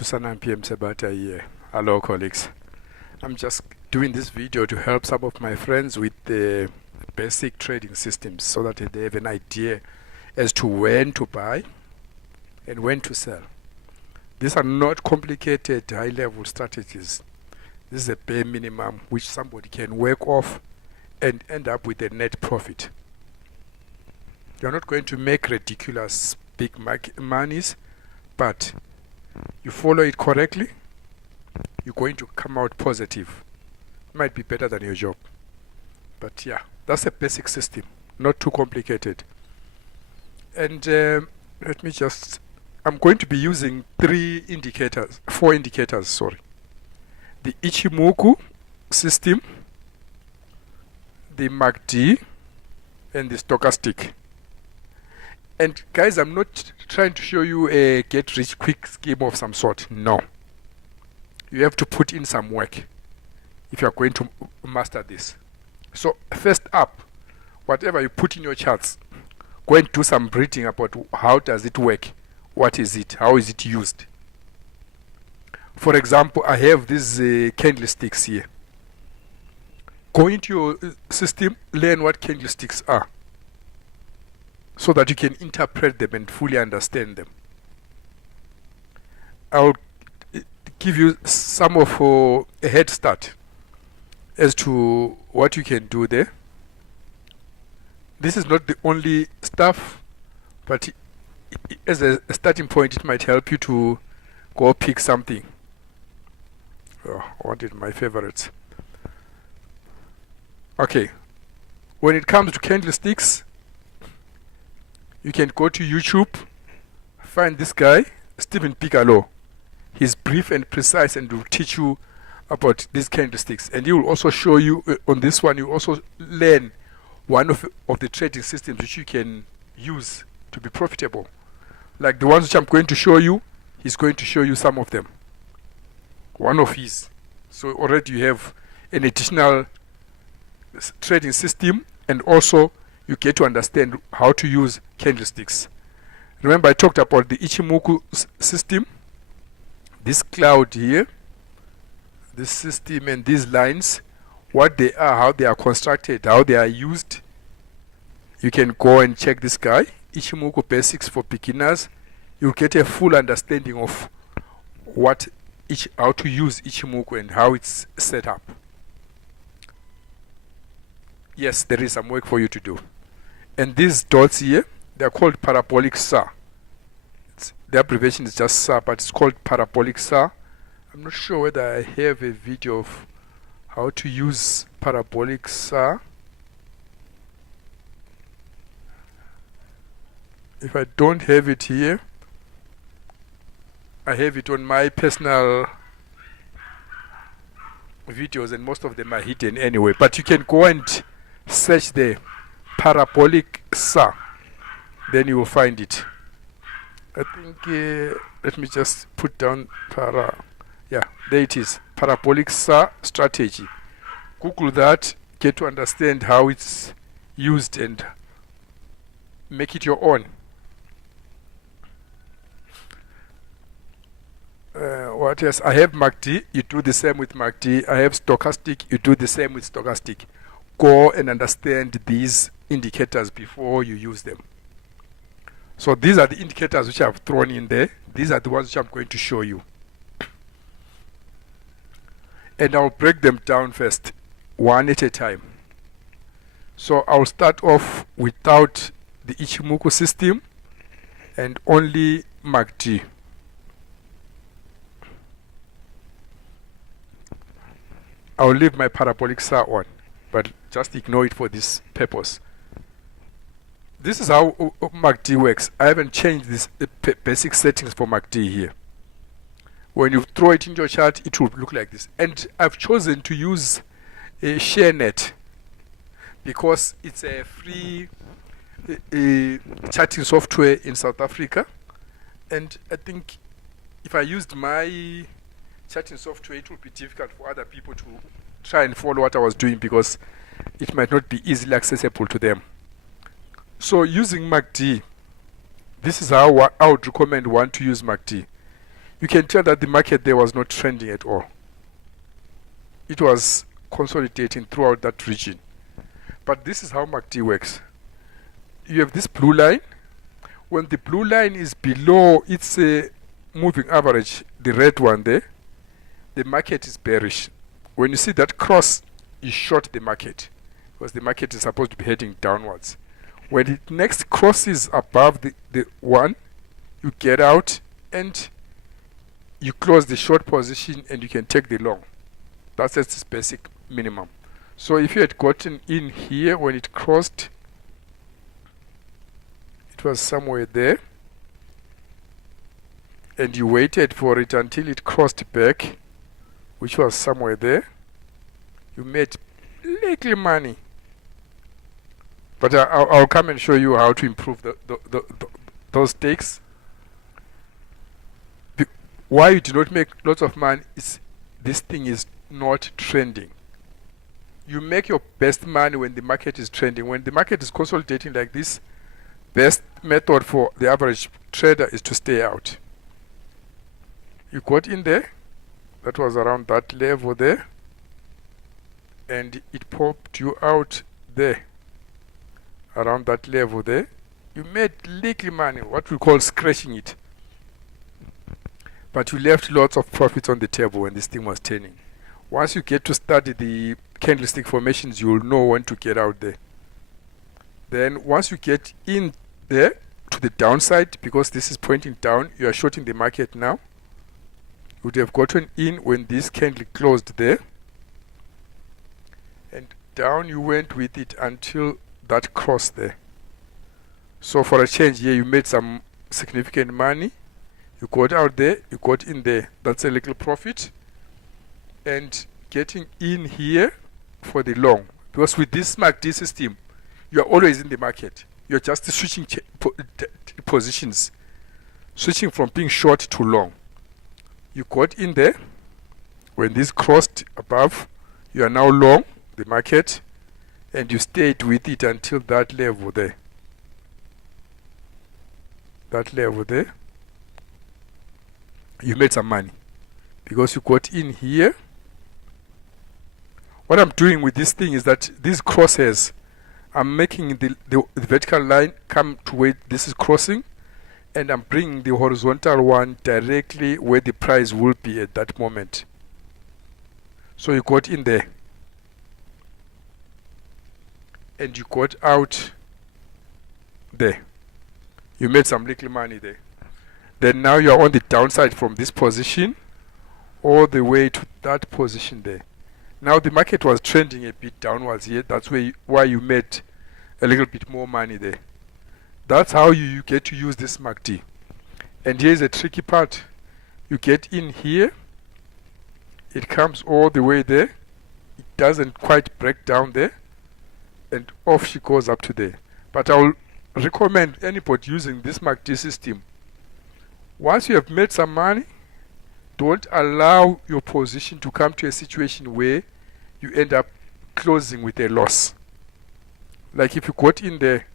Tusanam PM Sabata here. Hello colleagues. I'm just doing this video to help some of my friends with the basic trading systems so that they have an idea as to when to buy and when to sell. These are not complicated high-level strategies. This is a bare minimum which somebody can work off and end up with a net profit. You're not going to make ridiculous big monies, but you follow it correctly, you're going to come out positive. Might be better than your job. But yeah, that's a basic system, not too complicated. And I'm going to be using four indicators, The Ichimoku system, the MACD, and the Stochastic. And guys, I'm not trying to show you a get-rich-quick scheme of some sort. No. You have to put in some work if you're going to master this. So first up, whatever you put in your charts, go and do some reading about how does it work, what is it, how is it used. For example, I have these candlesticks here. Go into your system, learn what candlesticks are, so that you can interpret them and fully understand them. I'll give you some of a head start as to what you can do there. This is not the only stuff, but as a starting point, it might help you to go pick something. Oh, I wanted my favorites. Okay, when it comes to candlesticks, you can go to YouTube, find this guy, Stephen Piccolo. He's brief and precise and will teach you about these candlesticks. And he will also show you, on this one, you also learn one of the trading systems which you can use to be profitable. Like the ones which I'm going to show you, he's going to show you some of them. One of his. So already you have an additional trading system, and also you get to understand how to use candlesticks. Remember, I talked about the Ichimoku system. This cloud here, this system and these lines, what they are, how they are constructed, how they are used. You can go and check this guy, Ichimoku Basics for Beginners. You'll get a full understanding of how to use Ichimoku and how it's set up. Yes, there is some work for you to do. And these dots here, they're called parabolic SAR. The abbreviation is just SAR, but it's called parabolic SAR. I'm not sure whether I have a video of how to use parabolic SAR. If I don't have it here, I have it on my personal videos, and most of them are hidden anyway. But you can go and search the parabolic SAR, then you will find it. I think, let me just put down yeah, there it is, parabolic SAR strategy. Google that, get to understand how it's used and make it your own. What else? I have MACD, you do the same with MACD. I have Stochastic, you do the same with Stochastic. Go and understand these indicators before you use them. So these are the indicators which I've thrown in there. These are the ones which I'm going to show you. And I'll break them down first, one at a time. So I'll start off without the Ichimoku system and only MACD. I'll leave my parabolic SAR on, but just ignore it for this purpose. This is how MACD works. I haven't changed this basic settings for MACD here. When you throw it into your chart, it will look like this. And I've chosen to use a ShareNet because it's a free charting software in South Africa. And I think if I used my charting software, it would be difficult for other people to try and follow what I was doing because it might not be easily accessible to them. So using MACD, this is how I would recommend one to use MACD. you can tell that the market there was not trending at all. It was consolidating throughout that region. But this is how MACD works. You have this blue line. When the blue line is below its moving average, the red one there, the market is bearish. When you see that cross, you short the market because the market is supposed to be heading downwards. When it next crosses above the one, you get out and you close the short position and you can take the long. That's its basic minimum. So if you had gotten in here when it crossed, it was somewhere there, and you waited for it until it crossed back, which was somewhere there, you made little money. But I'll come and show you how to improve those takes. Why you do not make lots of money is this thing is not trending. You make your best money when the market is trending. When the market is consolidating like this, best method for the average trader is to stay out. You got in there, that was around that level there, and it popped you out there, around that level there. You made little money, what we call scratching it. But you left lots of profits on the table when this thing was turning. Once you get to study the candlestick formations, you will know when to get out there. Then once you get in there to the downside, because this is pointing down, you are shorting the market now. You would have gotten in when this candle closed there, and down you went with it until that cross there. So for a change here, you made some significant money. You got out there, you got in there. That's a little profit. And getting in here for the long, because with this MACD system, you are always in the market. You're just switching positions, switching from being short to long. You got in there. When this crossed above, you are now long the market, and you stayed with it until that level there. That level there. You made some money because you got in here. What I'm doing with this thing is that these crosses, I'm making the vertical line come to where this is crossing, and I'm bringing the horizontal one directly where the price will be at that moment. So you got in there and you got out there. You made some little money there. Then now you are on the downside from this position all the way to that position there. Now the market was trending a bit downwards here. That's why you made a little bit more money there. That's how you get to use this MACD. And here's a tricky part. You get in here, it comes all the way there, it doesn't quite break down there, and off she goes up to there. But I will recommend anybody using this MACD system, once you have made some money, don't allow your position to come to a situation where you end up closing with a loss. Like if you got in there,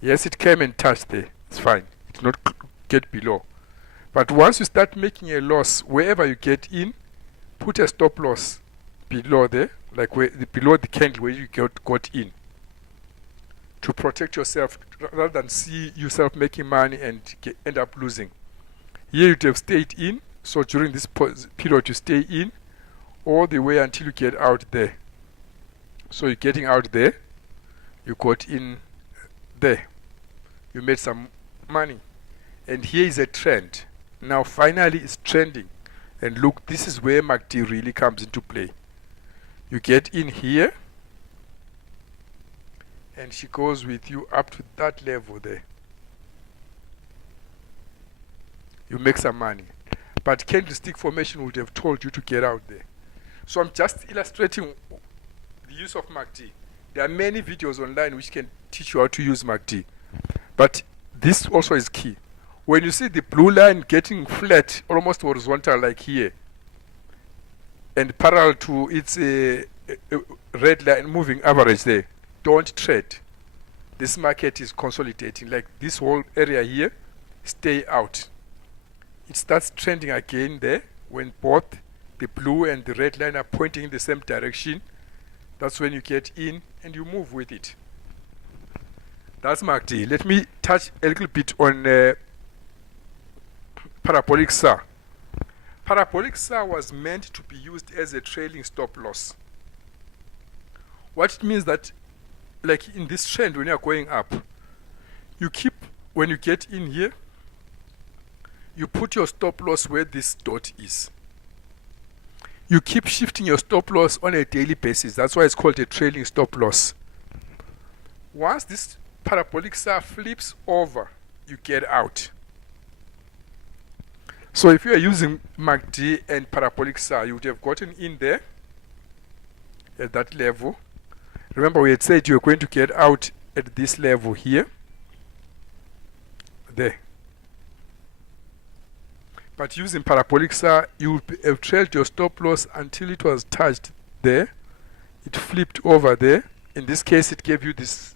yes, it came and touched there, it's fine, it will not get below. But once you start making a loss, wherever you get in, put a stop loss below there, like below the candle where you got in, to protect yourself rather than see yourself making money and end up losing. Here you have stayed in, so during this period you stay in all the way until you get out there. So you're getting out there, you got in there, you made some money, and here is a trend. Now finally it's trending, and look, this is where MACD really comes into play. You get in here and she goes with you up to that level there. You make some money, but candlestick formation would have told you to get out there. So I'm just illustrating the use of MACD. There are many videos online which can teach you how to use MACD, but this also is key. When you see the blue line getting flat, almost horizontal like here, and parallel to its red line moving average there, don't trade. This market is consolidating. Like this whole area here, stay out. it starts trending again there when both the blue and the red line are pointing in the same direction. That's when you get in and you move with it. That's MACD. Let me touch a little bit on parabolic SAR. Parabolic SAR was meant to be used as a trailing stop loss. What it means that, like in this trend, when you are going up, you keep, when you get in here, you put your stop loss where this dot is. You keep shifting your stop loss on a daily basis. That's why it's called a trailing stop loss. Once this parabolic SAR flips over, you get out. So if you are using MACD and parabolic SAR, you would have gotten in there at that level. Remember, we had said you were going to get out at this level here. There. But using parabolic SAR, you would have trailed your stop loss until it was touched there. It flipped over there. In this case, it gave you this.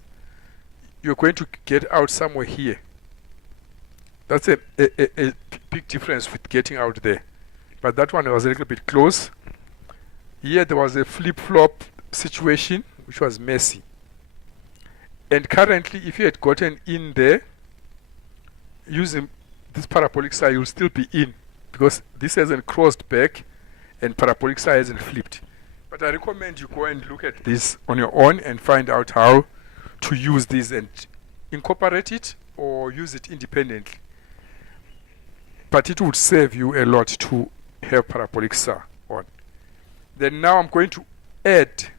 You're going to get out somewhere here. That's a big difference with getting out there. But that one was a little bit close. Here there was a flip-flop situation, which was messy. And currently, if you had gotten in there, using this parabolic SAR, you'll still be in, because this hasn't crossed back and parabolic SAR hasn't flipped. But I recommend you go and look at this on your own and find out how to use this and incorporate it or use it independently. But it would save you a lot to have parabolic SAR on. Then now I'm going to add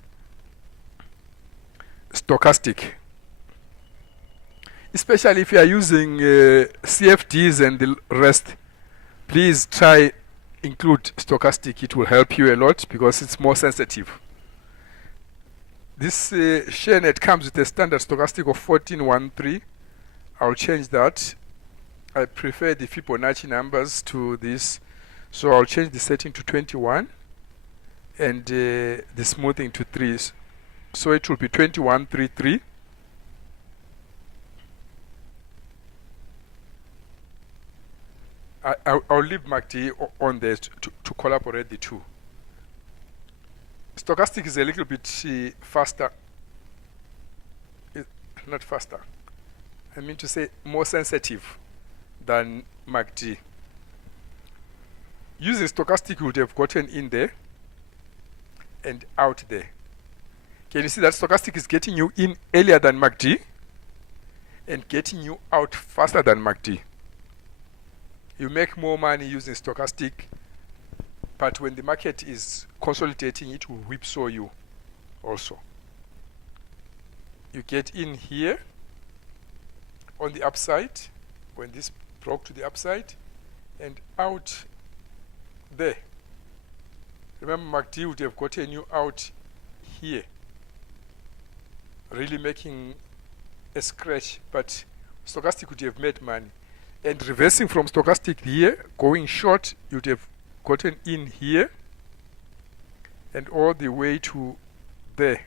stochastic. Especially if you are using CFDs and the rest, please try include stochastic. It will help you a lot because it's more sensitive. This ShareNet comes with a standard stochastic of 1413. I'll change that. I prefer the Fibonacci numbers to this, so I'll change the setting to 21 and the smoothing to 3. So it will be 2133. I'll leave MACD on there to collaborate the two. Stochastic is a little bit faster. Not faster. I mean to say more sensitive than MACD. Using stochastic, you would have gotten in there and out there. Can you see that stochastic is getting you in earlier than MACD and getting you out faster than MACD? You make more money using stochastic, but when the market is consolidating, it will whipsaw you also. You get in here on the upside when this broke to the upside and out there. Remember, MACD would have gotten you out here, really making a scratch, but stochastic would have made money. And reversing from stochastic here, going short, you'd have gotten in here and all the way to there.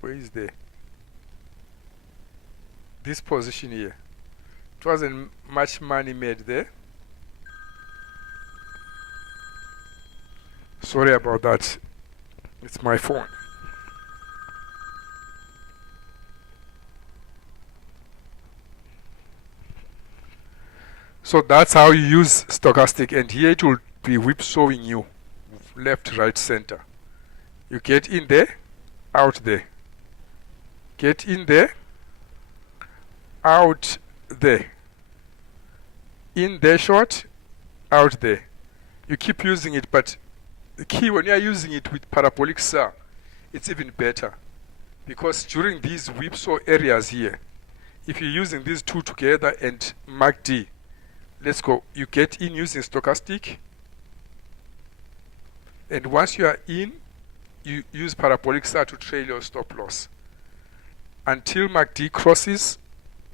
Where is there? This position here. It wasn't much money made there. Sorry about that. It's my phone. So that's how you use stochastic, and here it will be whipsawing you left, right, center. You get in there, out there. Get in there, out there. In there short, out there. You keep using it, but the key when you are using it with parabolic SAR, it's even better, because during these whipsaw areas here, if you're using these two together and MACD, let's go. You get in using stochastic, and once you are in, you use parabolic SAR to trail your stop loss until MACD crosses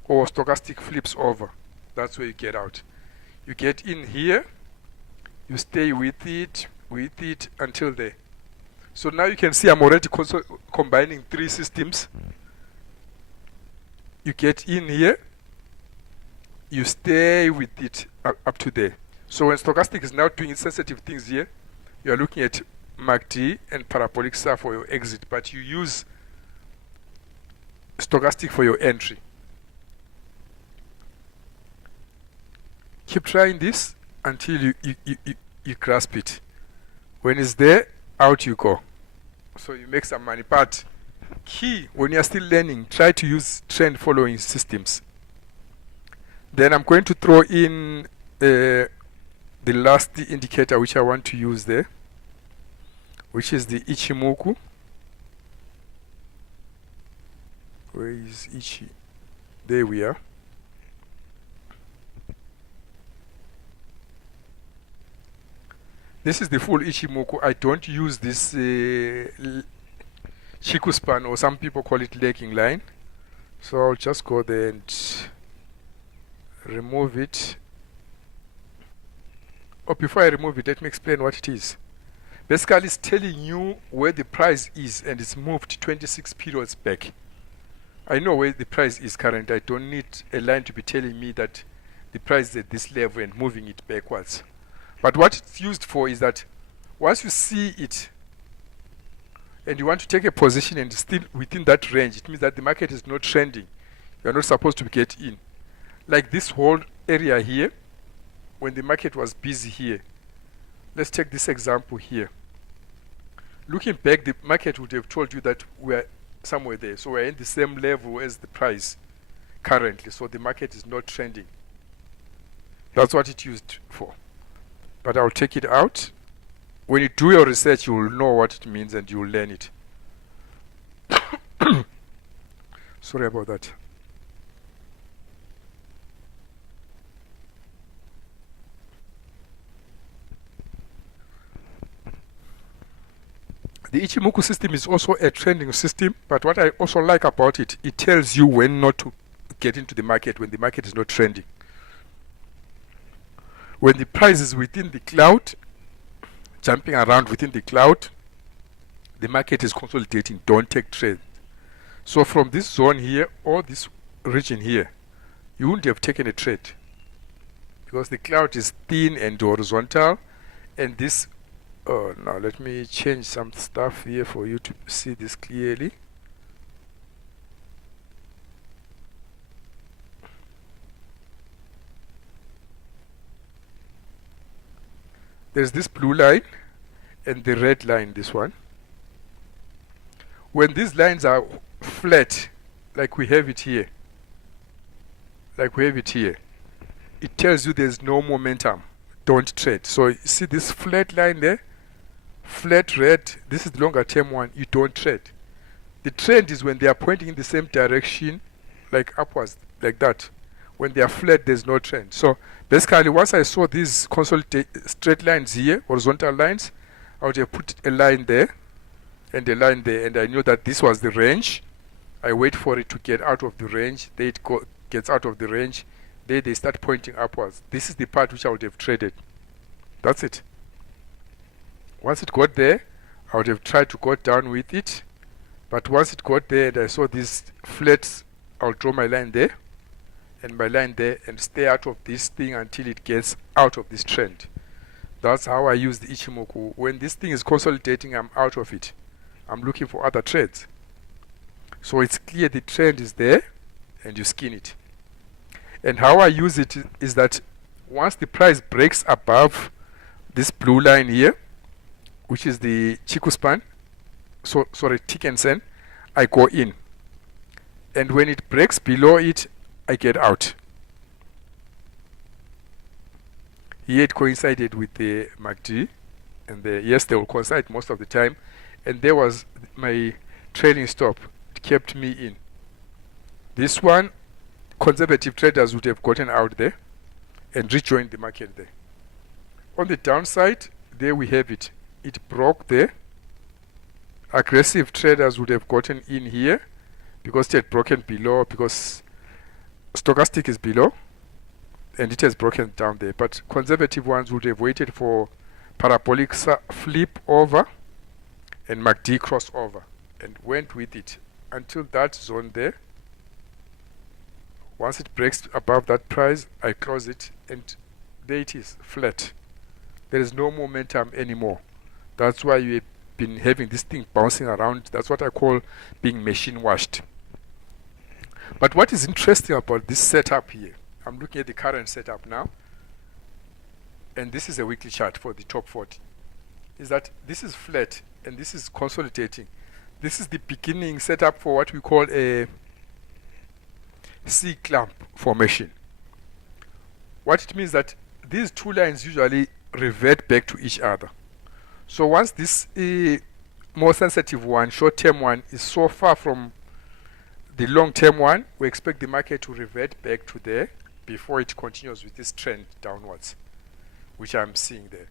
or stochastic flips over. That's where you get out. You get in here, you stay with it until there. So now you can see I'm already combining three systems. You get in here, you stay with it up to there. So when stochastic is now doing its sensitive things here, you are looking at MACD and parabolic SAR for your exit, but you use stochastic for your entry. Keep trying this until you grasp it. When it's there, out you go. So you make some money. But key, when you're still learning, try to use trend following systems. Then I'm going to throw in the last indicator which I want to use there, which is the Ichimoku. Where is Ichi? There we are. This is the full Ichimoku. I don't use this Chiku span, or some people call it lagging line. So I'll just go there and remove it. Oh, before I remove it, let me explain what it is. Basically, it's telling you where the price is, and it's moved 26 periods back. I know where the price is currently. I don't need a line to be telling me that the price is at this level and moving it backwards. But what it's used for is that once you see it and you want to take a position and still within that range, it means that the market is not trending. You are not supposed to get in. Like this whole area here, when the market was busy here. Let's take this example here. Looking back, the market would have told you that we're somewhere there. So we're in the same level as the price currently. So the market is not trending. That's what it's used for. But I'll take it out. When you do your research, you will know what it means and you will learn it. Sorry about that. The Ichimoku system is also a trending system, but what I also like about it, it tells you when not to get into the market when the market is not trending. When the price is within the cloud, jumping around within the cloud, the market is consolidating. Don't take trade. So from this zone here or this region here, you wouldn't have taken a trade because the cloud is thin and horizontal, and this now let me change some stuff here for you to see this clearly. There's this blue line and the red line, this one. When these lines are flat, like we have it here, it tells you there's no momentum. Don't trade. So you see this flat line there, flat red, this is the longer term one, you don't trade. The trend is when they are pointing in the same direction, like upwards, like that. When they are flat, there's no trend. So basically, once I saw these straight lines here, horizontal lines, I would have put a line there and a line there, and I knew that this was the range. I wait for it to get out of the range. Then it gets out of the range. Then they start pointing upwards. This is the part which I would have traded. That's it. Once it got there, I would have tried to go down with it. But once it got there and I saw these flats, I'll draw my line there and my line there and stay out of this thing until it gets out of this trend. That's how I use the Ichimoku. When this thing is consolidating, I'm out of it. I'm looking for other trades. So it's clear the trend is there and you skin it. And how I use it is that once the price breaks above this blue line here, which is the Chiku span, tick and sen, I go in. And when it breaks below it, I get out. Here it coincided with the MACD, and yes, they will coincide most of the time. And there was my trailing stop. It kept me in. This one, conservative traders would have gotten out there and rejoined the market there. On the downside, there we have it. It broke there. Aggressive traders would have gotten in here because it had broken below, because stochastic is below and it has broken down there. But conservative ones would have waited for parabolic flip over and MACD crossover and went with it until that zone there. Once it breaks above that price, I close it, and There it is, flat. There is no momentum anymore. That's why you've been having this thing bouncing around. That's what I call being machine washed. But what is interesting about this setup here, I'm looking at the current setup now, and this is a weekly chart for the top 40, is that this is flat and this is consolidating. This is the beginning setup for what we call a C-clamp formation. What it means that these two lines usually revert back to each other. So once this more sensitive one, short-term one, is so far from the long-term one, we expect the market to revert back to there before it continues with this trend downwards, which I'm seeing there.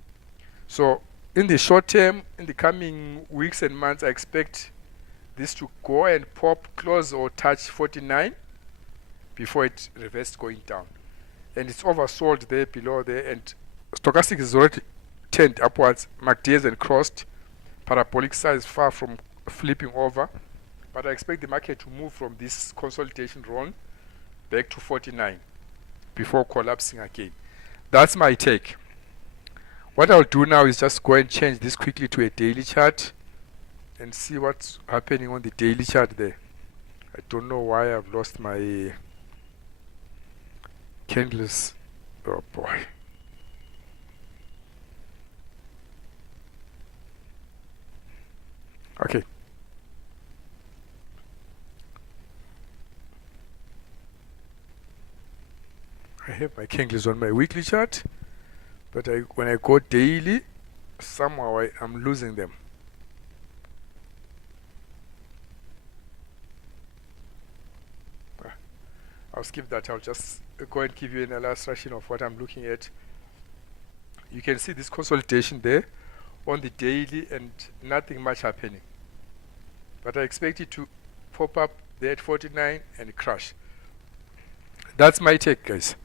So in the short term, in the coming weeks and months, I expect this to go and pop, close or touch 49 before it reverses going down. And it's oversold there, below there, and stochastic is already turned upwards. MACD hasn't crossed. Parabolic size far from flipping over. But I expect the market to move from this consolidation run back to 49 before collapsing again. That's my take. What I'll do now is just go and change this quickly to a daily chart and see what's happening on the daily chart there. I don't know why I've lost my candles. Oh boy. Okay. I have my candles on my weekly chart, but when I go daily, somehow I'm losing them. I'll skip that. I'll just go and give you an illustration of what I'm looking at. You can see this consolidation there on the daily and nothing much happening. But I expect it to pop up there at 49 and crash. That's my take, guys.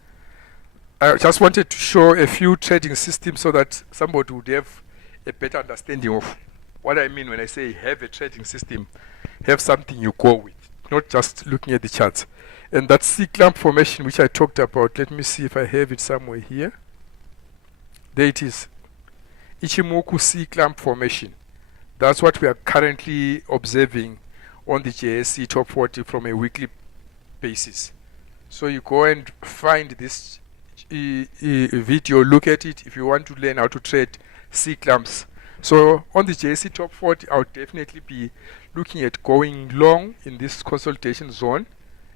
I just wanted to show a few trading systems so that somebody would have a better understanding of what I mean when I say have a trading system. Have something you go with, not just looking at the charts. And that C-clamp formation which I talked about, let me see if I have it somewhere here. There it is. Ichimoku C-clamp formation. That's what we are currently observing on the JSE top 40 from a weekly basis. So you go and find this video, look at it if you want to learn how to trade C-clamps. So on the JSE top 40, I would definitely be looking at going long in this consolidation zone,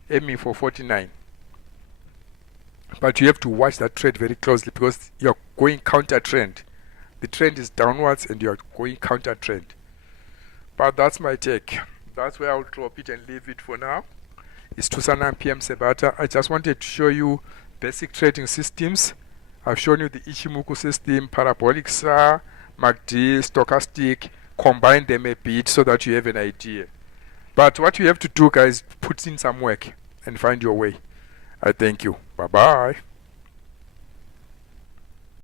aiming for 49. But you have to watch that trade very closely because you're going counter trend. The trend is downwards and you're going counter trend. But that's my take. That's where I'll drop it and leave it for now. It's 2:09 p.m. Sebata. I just wanted to show you basic trading systems. I've shown you the Ichimoku system, parabolic SAR, MACD, stochastic. Combine them a bit so that you have an idea. But what you have to do, guys, put in some work and find your way. I thank you. Bye-bye.